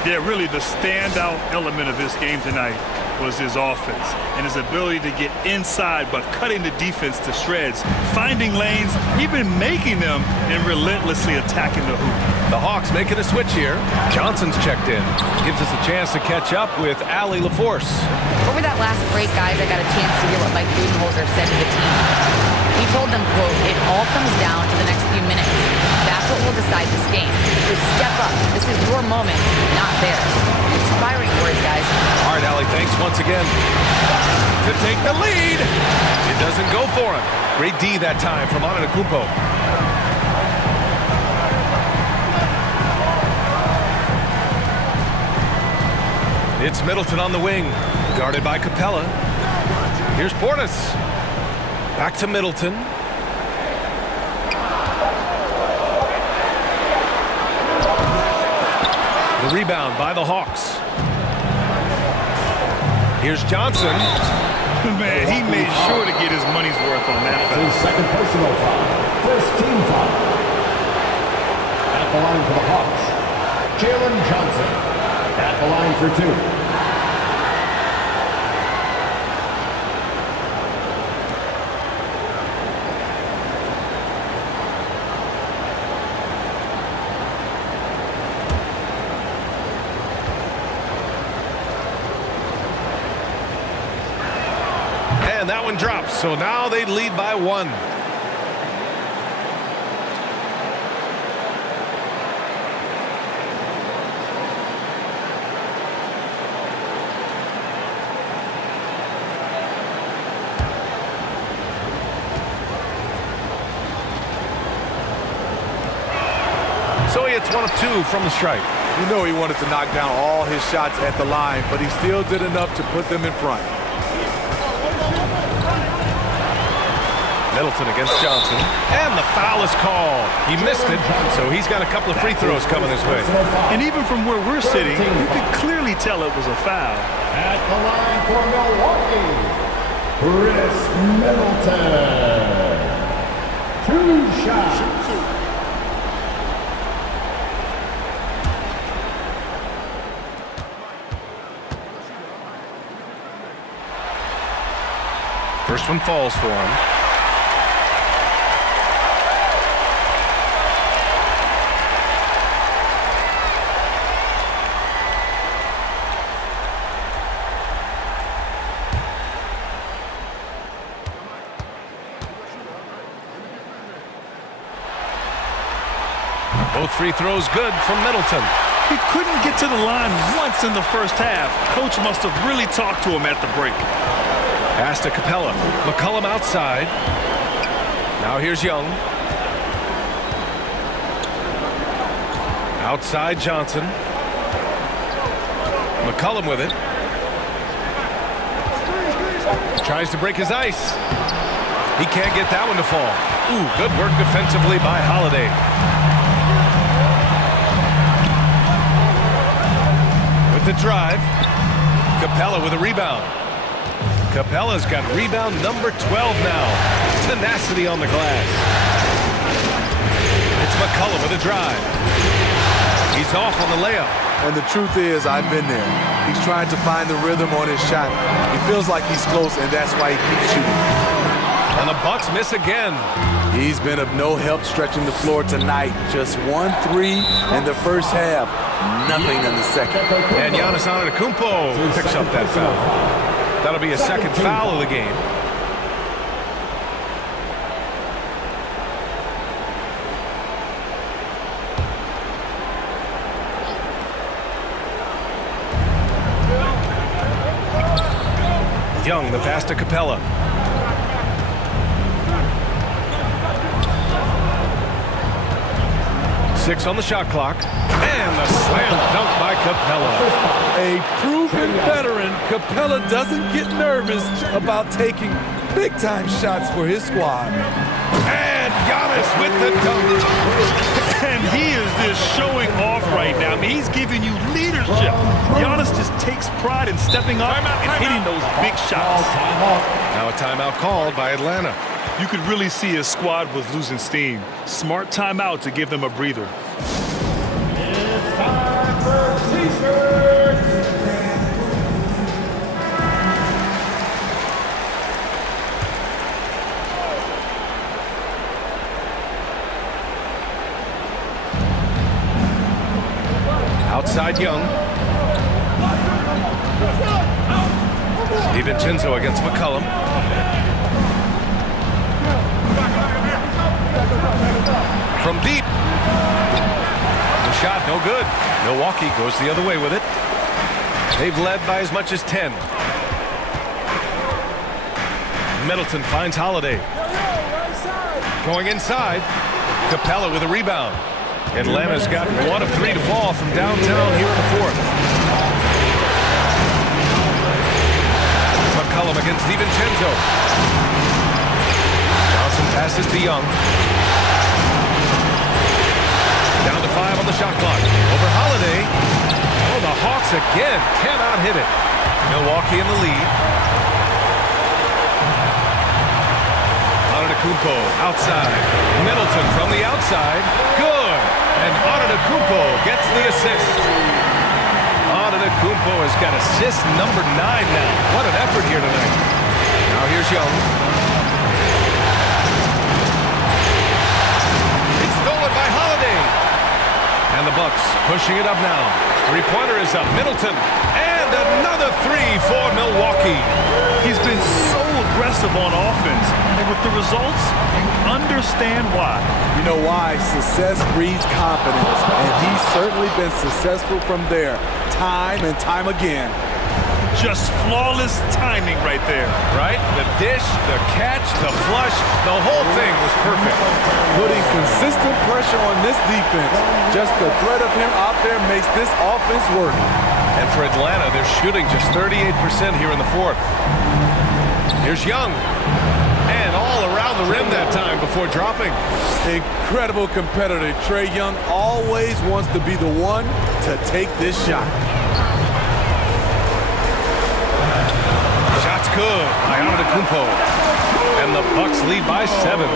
Yeah, really the standout element of his game tonight was his offense and his ability to get inside but cutting the defense to shreds, finding lanes, even making them, and relentlessly attacking the hoop. The Hawks making a switch here. Johnson's checked in. Gives us a chance to catch up with Allie LaForce. Over that last break, guys, I got a chance to hear what Mike Budenholzer said to the team. He told them, quote, "It all comes down to the next few minutes. That's what will decide this game. So step up. This is your moment, not theirs." Inspiring words, guys. All right, Allie, thanks once again. To take the lead. It doesn't go for him. Great D that time from Antetokounmpo. It's Middleton on the wing, guarded by Capella. Here's Portis. Back to Middleton. The rebound by the Hawks. Here's Johnson. Man, he made sure to get his money's worth on that foul. His second personal foul. First team foul. At the line for the Hawks, Jalen Johnson. At the line for 2. And that one drops, so now they lead by 1. So he hits 1 of 2 from the stripe. You know he wanted to knock down all his shots at the line, but he still did enough to put them in front. Middleton against Johnson. And the foul is called. He missed it, so he's got a couple of free throws coming his way. And even from where we're sitting, you could clearly tell it was a foul. At the line for Milwaukee, Chris Middleton. 2 shots. First one falls for him. Both free throws good from Middleton. He couldn't get to the line once in the first half. Coach must have really talked to him at the break. Pass to Capella. McCollum outside. Now here's Young. Outside Johnson. McCollum with it. Tries to break his ice. He can't get that one to fall. Ooh, good work defensively by Holiday. With the drive. Capella with a rebound. Capella's got rebound number 12 now. Tenacity on the glass. It's McCollum with a drive. He's off on the layup. And the truth is, I've been there. He's trying to find the rhythm on his shot. He feels like he's close, and that's why he keeps shooting. And the Bucks miss again. He's been of no help stretching the floor tonight. Just 1 3 in the first half. Nothing in the second. And Giannis Antetokounmpo picks up that foul. That'll be a second foul of the game. Young, the pass to Capella. Six on the shot clock. And the slam dunk by Capella. A proven veteran, Capella doesn't get nervous about taking big-time shots for his squad. And Giannis with the dunk. And he is just showing off right now. I mean, he's giving you leadership. Giannis just takes pride in stepping up and hitting those big shots. Now a timeout called by Atlanta. You could really see his squad was losing steam. Smart timeout to give them a breather. It's time for T-shirts. Outside Young. DiVincenzo against McCollum. From deep. The shot, no good. Milwaukee goes the other way with it. They've led by as much as 10. Middleton finds Holiday. Going inside. Capella with a rebound. Atlanta's got 1 of 3 to fall from downtown here in the fourth. McCollum against DiVincenzo. Johnson passes to Young. Down to 5 on the shot clock. Over Holiday. Oh, the Hawks again cannot hit it. Milwaukee in the lead. Antetokounmpo outside. Middleton from the outside. Good. And Antetokounmpo gets the assist. Antetokounmpo has got assist number 9 now. What an effort here tonight. Now here's Young. It's stolen by Holiday. And the Bucks pushing it up now. Three-pointer is up. Middleton. And another 3 for Milwaukee. He's been so aggressive on offense. And with the results, you understand why. You know why? Success breeds confidence. And he's certainly been successful from there, time and time again. Just flawless timing right there. Right? The dish, the catch, the flush, the whole thing was perfect. Putting consistent pressure on this defense. Just the threat of him out there makes this offense work. And for Atlanta, they're shooting just 38% here in the fourth. Here's Young. And all around the rim that time before dropping. Incredible competitor. Trae Young always wants to be the one to take this shot. Shot's good by Antetokounmpo. And the Bucks lead by 7.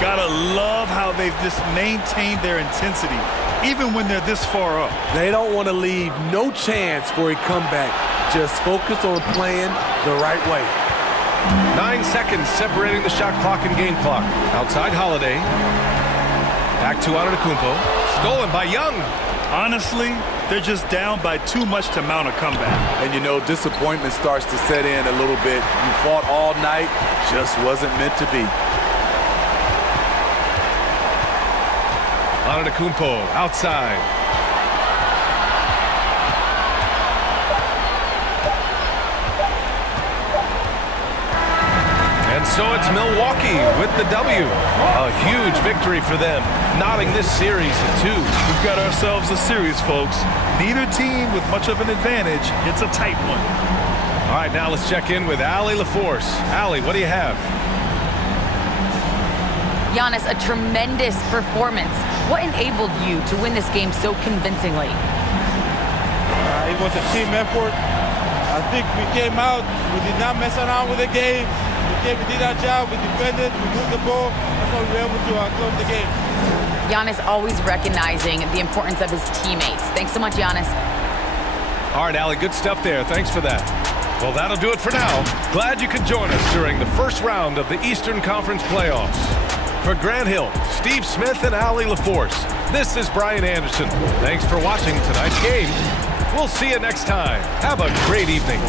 Gotta love how they've just maintained their intensity, even when they're this far up. They don't want to leave no chance for a comeback. Just focus on playing the right way. 9 seconds separating the shot clock and game clock. Outside Holiday. Back to Antetokounmpo. Stolen by Young. Honestly, they're just down by too much to mount a comeback. And you know, disappointment starts to set in a little bit. You fought all night, just wasn't meant to be. Antetokounmpo outside. And so it's Milwaukee with the W. A huge victory for them, knotting this series at 2. We've got ourselves a series, folks. Neither team with much of an advantage. It's a tight one. All right, now let's check in with Allie LaForce. Allie, what do you have? Giannis, a tremendous performance. What enabled you to win this game so convincingly? It was a team effort. I think we came out, we did not mess around with the game. We did our job, we defended, we moved the ball. That's why we were able to close the game. Giannis always recognizing the importance of his teammates. Thanks so much, Giannis. All right, Allie, good stuff there. Thanks for that. Well, that'll do it for now. Glad you could join us during the first round of the Eastern Conference playoffs. For Grant Hill, Steve Smith, and Allie LaForce, this is Brian Anderson. Thanks for watching tonight's game. We'll see you next time. Have a great evening.